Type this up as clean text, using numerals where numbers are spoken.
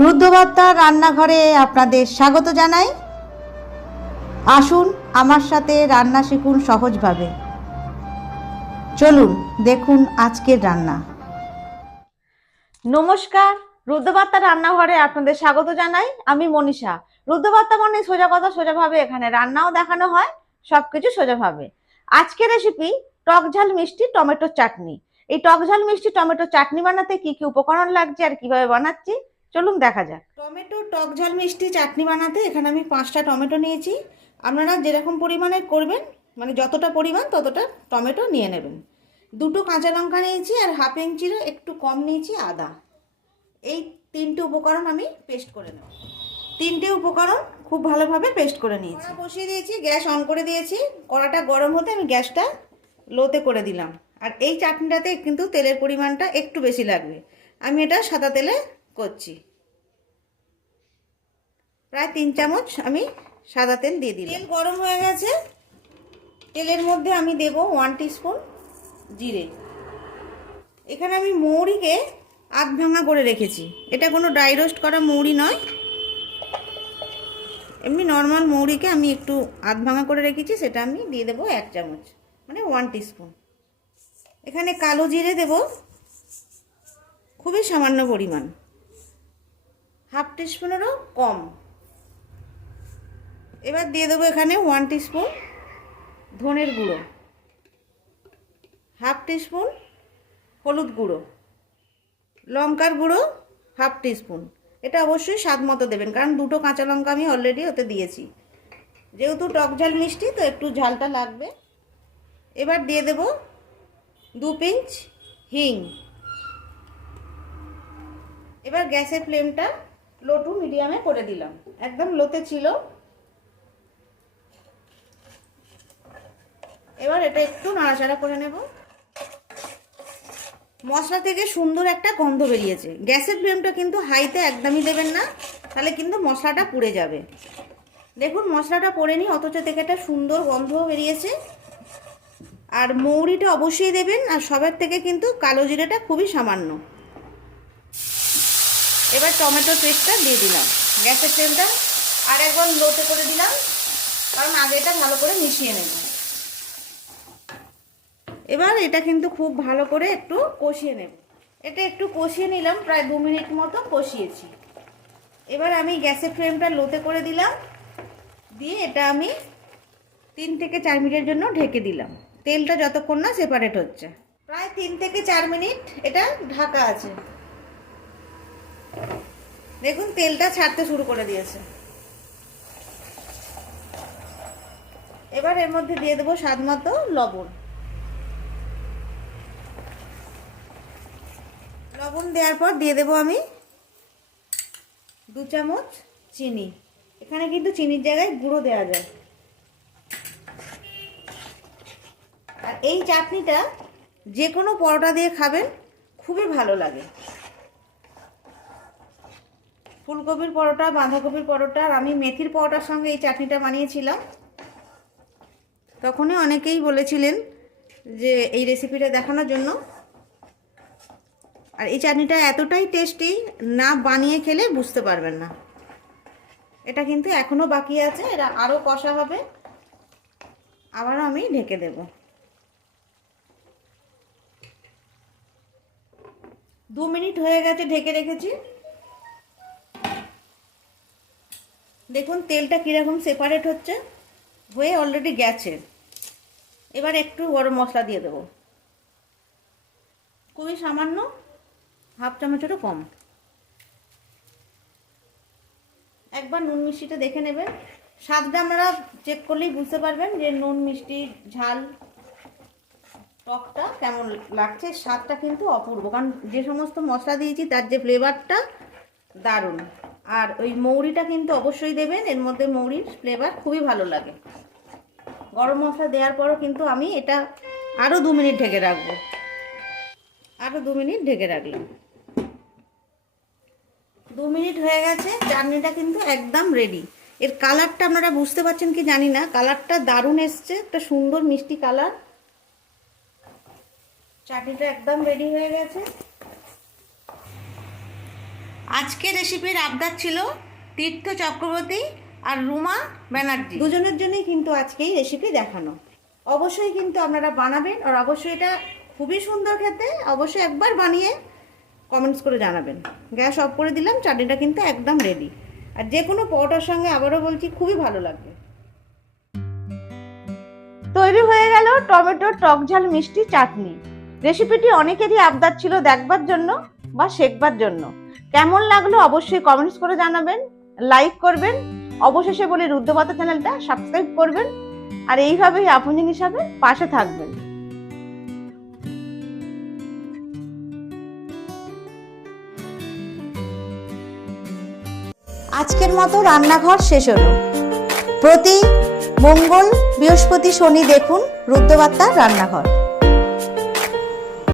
রুদ্রবার্তার রান্নাঘরে আপনাদের স্বাগত জানাই। আসুন আমার সাথে রান্না শিখুন সহজভাবে। চলুন দেখুন আজকের রান্না। নমস্কার, রুদ্রবার্তার রান্নাঘরে আপনাদের স্বাগত জানাই। আমি মনীষা। রুদ্রবার্তা মানে সোজা কথা সোজাভাবে, এখানে রান্নাও দেখানো হয়, সবকিছু সোজাভাবে। আজকের রেসিপি টক ঝাল মিষ্টি টমেটো চাটনি। এই টক ঝাল মিষ্টি টমেটো চাটনি বানাতে কি কি উপকরণ লাগছে আর কিভাবে বানাচ্ছি চলুন দেখা যাক। টমেটো টক ঝাল মিষ্টি চাটনি বানাতে এখানে আমি 5টা টমেটো নিয়েছি। আপনারা যেরকম পরিমাণে করবেন, মানে যতটা পরিমাণ ততটা টমেটো নিয়ে নেবেন। 2টো কাঁচা লঙ্কা নিয়েছি আর হাফ ইঞ্চির একটু কম নিয়েছি আদা। এই 3টে উপকরণ আমি পেস্ট করে নেব। 3টে উপকরণ খুব ভালোভাবে পেস্ট করে নিয়েছি। বসিয়ে দিয়েছি, গ্যাস অন করে দিয়েছি। কড়াটা গরম হতে আমি গ্যাসটা লোতে করে দিলাম। আর এই চাটনিটাতে কিন্তু তেলের পরিমাণটা একটু বেশি লাগবে। আমি এটা সাদা তেলে করছি। প্রায় 3 চামচ আমি সাদা তেল দিয়ে দিলাম। তেল গরম হয়ে গেছে। তেলের মধ্যে আমি দেব 1 টিস্পুন জিরে। এখানে আমি মৌরিকে আধ ভাঙা করে রেখেছি। এটা কোনো ড্রাই রোস্ট করা মৌরি নয়, এমনি নর্মাল মৌরিকে আমি একটু আধ ভাঙা করে রেখেছি, সেটা আমি দিয়ে দেবো 1 চামচ, মানে 1 টিস্পুন। এখানে কালো জিরে দেব খুবই সামান্য পরিমাণ, হাফ টিস্পুনেরও কম। এবার দিয়ে দেবো এখানে 1 টিস্পুন ধনের গুঁড়ো, হাফ টিস্পুন হলুদ গুঁড়ো, লঙ্কার গুঁড়ো হাফ টিস্পুন। এটা অবশ্যই স্বাদ মতো দেবেন, কারণ 2টো কাঁচা লঙ্কা আমি অলরেডি ওতে দিয়েছি। যেহেতু টক ঝাল মিষ্টি তো একটু ঝালটা লাগবে। এবার দিয়ে দেব 2 পিঞ্চ হিং। এবার গ্যাসের ফ্লেমটা লো টু মিডিয়ামে করে দিলাম, একদম লোতে ছিল। এবার এটা একটু নাড়াচাড়া করে নেব। মশলা থেকে সুন্দর একটা গন্ধ বেরিয়েছে। গ্যাসের ফ্লেমটা কিন্তু হাইতে একদমই দেবেন না, তাহলে কিন্তু মশলাটা পুড়ে যাবে। দেখুন মশলাটা পড়েনি, অথচ থেকে একটা সুন্দর গন্ধ বেরিয়েছে। আর মৌরিটা অবশ্যই দেবেন, আর সবের থেকে কিন্তু কালো জিরেটা খুবই সামান্য। এবার টমেটো পেস্টটা দিয়ে দিলাম। গ্যাসের ফ্লেমটা আর একবার লোতে করে দিলাম, কারণ আগে এটা ভালো করে মিশিয়ে নেব। এবার এটা কিন্তু খুব ভালো করে একটু কষিয়ে নেব। এটা একটু কষিয়ে নিলাম, প্রায় 2 মিনিট মতো কষিয়েছি। এবার আমি গ্যাসের ফ্লেমটা লোতে করে দিলাম, দিয়ে এটা আমি 3 থেকে 4 মিনিটের জন্য ঢেকে দিলাম। তেলটা যতক্ষণ না সেপারেট হচ্ছে। প্রায় 3 থেকে 4 মিনিট এটা ঢাকা আছে। দেখুন তেলটা ছাড়তে শুরু করে দিয়েছে। এবার এর মধ্যে দিয়ে দেবো স্বাদ মতো লবণ। লবণ দেওয়ার পর দিয়ে দেবো আমি 2 চামচ চিনি। এখানে কিন্তু চিনির জায়গায় গুঁড়ো দেওয়া যায়। আর এই চাটনিটা যে কোনো পরোটা দিয়ে খাবেন, খুবই ভালো লাগে। ফুলকপির পরোটা, বাঁধাকপির পরোটা, আর আমি মেথির পরোটার সঙ্গে এই চাটনিটা বানিয়েছিলাম। তখনই অনেকেই বলেছিলেন যে এই রেসিপিটা দেখানোর জন্য। আর এই চাটনিটা এতটাই টেস্টি, না বানিয়ে খেলে বুঝতে পারবেন না। এটা কিন্তু এখনও বাকি আছে, এটা আরও কষা হবে। আবারও আমি ঢেকে দেব। 2 মিনিট হয়ে গেছে ঢেকে রেখেছি। দেখুন তেলটা কীরকম সেপারেট হচ্ছে, হয়ে অলরেডি গেছে। এবার একটু গরম মশলা দিয়ে দেবো, খুবই সামান্য, হাফ চামচেরও কম। একবার নুন মিষ্টিটা দেখে নেবেন। স্বাদটা আপনারা চেক করলেই বুঝতে পারবেন যে নুন মিষ্টি ঝাল টকটা কেমন লাগছে। স্বাদটা কিন্তু অপূর্ব, কারণ যে সমস্ত মশলা দিয়েছি তার যে ফ্লেভারটা দারুণ। আর ওই মৌরিটা কিন্তু অবশ্যই দেবেন, এর মধ্যে মৌরির ফ্লেভার খুবই ভালো লাগে। গরম মশলা দেওয়ার পরও কিন্তু আমি এটা আরও 2 মিনিট ঢেকে রাখবো। আরও 2 মিনিট ঢেকে রাখলাম। 2 মিনিট হয়ে গেছে, চাটনিটা কিন্তু একদম রেডি। এর কালারটা আপনারা বুঝতে পারছেন কি জানি না, কালারটা দারুণ এসছে, একটা সুন্দর মিষ্টি কালার। চাটনিটা একদম রেডি হয়ে গেছে। আজকে রেসিপির আবদার ছিল তীর্থ চক্রবর্তী আর রুমা ব্যানার্জি, দুজনের জন্যই কিন্তু আজকে এই রেসিপি দেখানো। অবশ্যই কিন্তু আপনারা বানাবেন, আর অবশ্যই এটা খুবই সুন্দর খেতে। অবশ্যই একবার বানিয়ে কমেন্টস করে জানাবেন। গ্যাস অফ করে দিলাম, চাটনিটা কিন্তু একদম রেডি, আর যে কোনো পরোটার সঙ্গে আবারও বলছি খুবই ভালো লাগবে। তৈরি হয়ে গেল টমেটোর টক ঝাল মিষ্টি চাটনি। রেসিপিটি অনেকেরই আবদার ছিল দেখবার জন্য বা শেখবার জন্য। কেমন লাগলো অবশ্যই কমেন্টস করে জানাবেন, লাইক করবেন। অবশেষে বলি রুদ্রবার্তা চ্যানেলটা সাবস্ক্রাইব করবেন, আর এইভাবেই আপনজন হিসাবে পাশে থাকবেন। আজকের মতো রান্নাঘর শেষ হলো। প্রতি মঙ্গল, বৃহস্পতি, শনি দেখুন রুদ্রবার্তার রান্নাঘর।